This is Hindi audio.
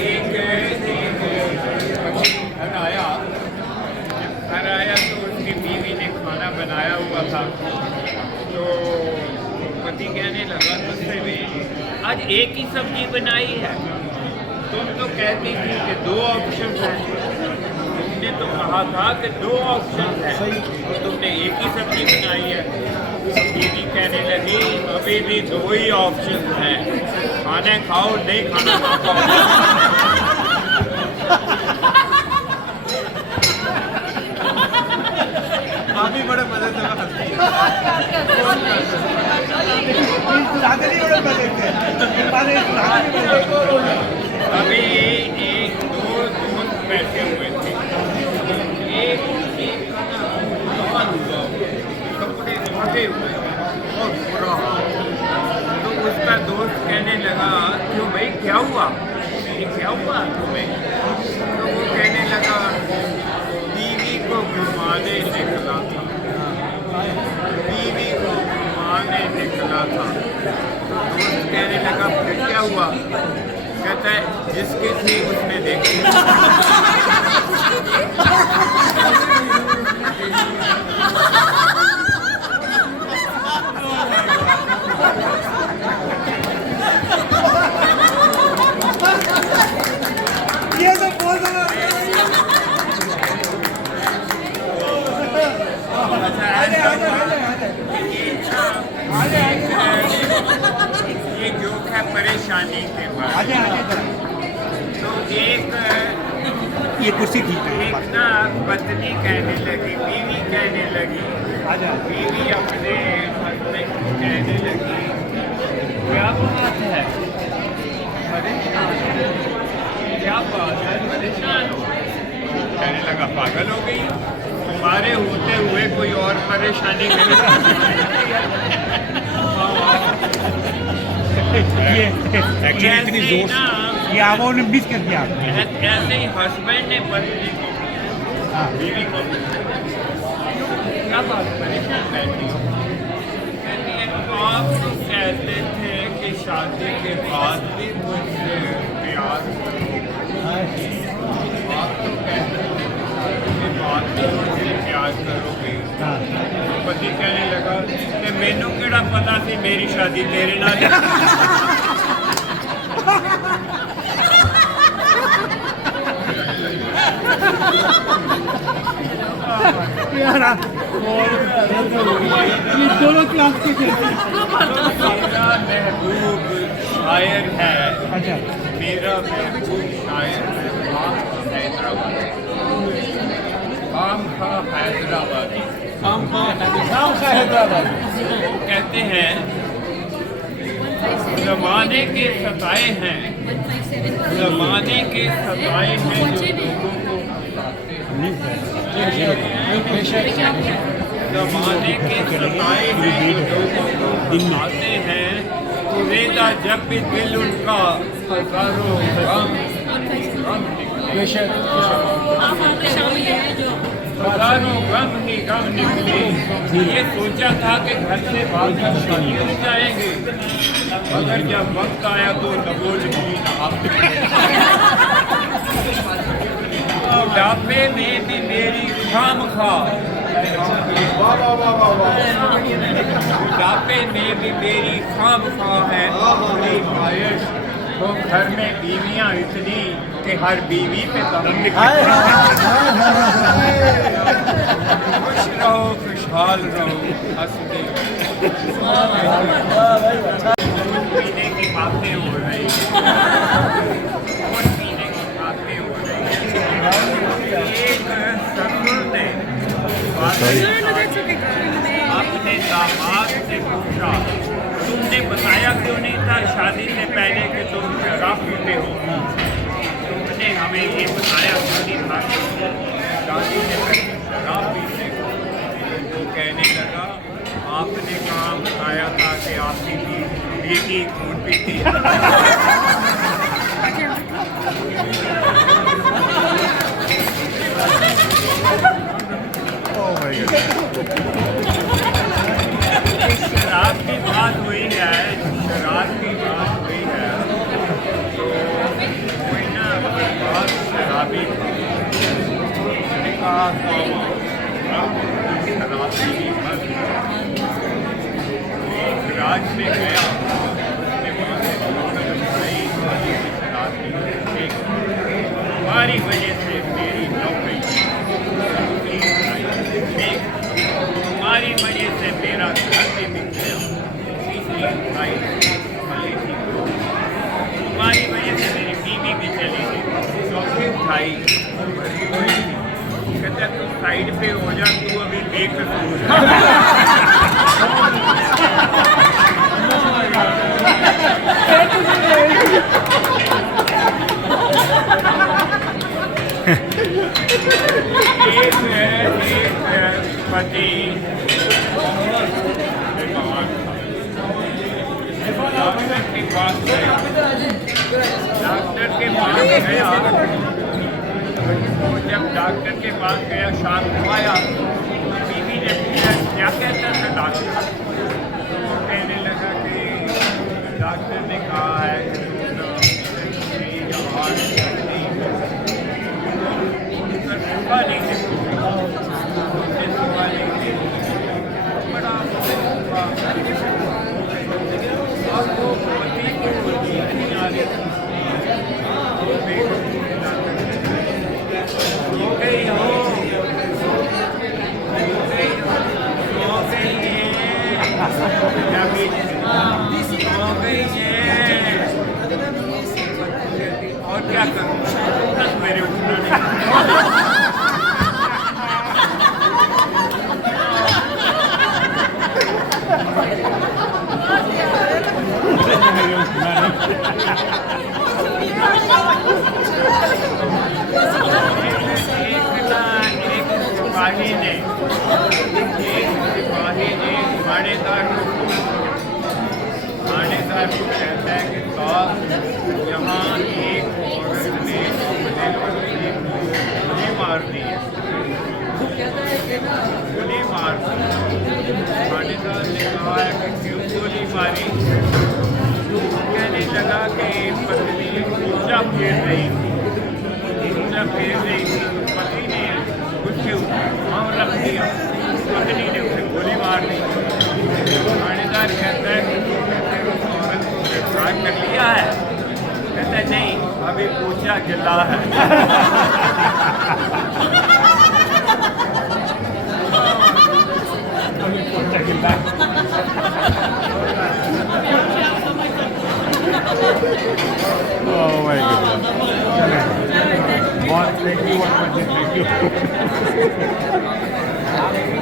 एक घर आया, तो उसकी बीवी ने खाना बनाया हुआ था। तो पति कहने लगा मुझसे भी आज एक ही सब्जी बनाई है, तुम तो कहती थी कि 2 ऑप्शन हैं, तुमने तो कहा था कि 2 ऑप्शन है और तुमने एक ही सब्जी बनाई है। बीवी कहने लगी अभी भी 2 ही ऑप्शन हैं, खाना खाओ नहीं खाना खाओ। काफी बड़े मजे से हंसती है। अभी एक 2 दोस्त बैठे हुए थे, एक का ना जवान हुआ, कपड़े फटे हुए और बुरा हाल। तो उसका दोस्त कहने लगा क्यों भाई क्या हुआ, ये क्या हुआ तुम्हें? तो वो कहने लगा बीवी को घुमाने निकला था, बीवी को घुमाने निकला था। तो दोस्त कहने लगा फिर क्या हुआ? कहता है जिसकी थी उसने देखी। ये तो बहुत ये जोक है परेशानी के बाद। तो एक ये कुर्सी ठीक एक ना पत्नी कहने लगी, बीवी कहने लगी, बीवी अपने हस्बैंड को कहने लगी क्या बात है, क्या बात है, परेशान हो? कहने लगा पागल हो गई, तुम्हारे होते हुए कोई और परेशानी नहीं। इतनी जोश ये आवाज़ ने मिस कर दिया। ऐसे ही हस्बैंड ने पत्नी को, बीवी को क्या बात परेशान बैठी? कहती है आप तो कहते थे कि शादी के बाद भी मुझसे प्यार करोगे, आप तो कहते थे शादी के बाद भी मुझसे प्यार करोगे। पति कहने लगा कि मैनू केड़ा पता थी मेरी शादी तेरे नाल। ये दोनों क्लास के थे। महबूब शायर है, अच्छा मेरा महबूब शायर है खाम खा हैदराबादी। कहते हैं जमाने के सताए हैं, जमाने के सताए हैं जो लोगों को जमाने के सताए हैं जो लोगों को हंसाते हैं, खुलेगा जब भी दिल उनका हजारों गम हजारों गम ही गम निकले। ये सोचा था कि घर से भागकर शायर जाएंगे, मगर जब वक्त आया तो नबोज भी ना। बुढ़ापे में भी मेरी खामखा, बुढ़ापे में भी मेरी खामखा है अपनी ख्वाहिश। तो घर में बीवियां इतनी कि हर बीवी पे दम निकले। खुश रहो खुशहाल रहो हंसते पीने की बातें हो रही, पीने की बातें हो रही। एक ससुर ने अपने दामाद से पूछा तुमने बताया क्यों नहीं था शादी से पहले कि तुम शराब पीते हो? तुमने हमें ये बताया क्यों नहीं था कि शादी से पहले शराब पीते हो? वो कहने लगा आपने कहाँ बताया था कि आपकी बेटी खून पीती है। शराब की बात हुई है, शराब की बात हुई है, तो कोई ना बेकसूर एक पति डॉक्टर के पास गया जब डॉक्टर के पास गया शाम को आया बीवी ने पूछा क्या कहता था डॉक्टर तो कहने लगा कि डॉक्टर ने कहा है बड़ा आपको पति को नहीं आ रही हो गई हो और क्या करूँ मेरे उठना सिपाही ने थानेदार को कहता है कि साहब यहाँ एक औरत ने गोली मार दी है गोली मार दी थानेदार ने कहा है कि क्यों गोली मारी कहने लगा कि पत्नी ऊंचा फेर रही थी पति ने उसके ऊपर रख दिया पत्नी ने उसे गोली मार दी थानेदार कहता है कि औरत को गिरफ्तार कर लिया है कहता है नहीं अभी पूछा जला है Oh my goodness. Thank you.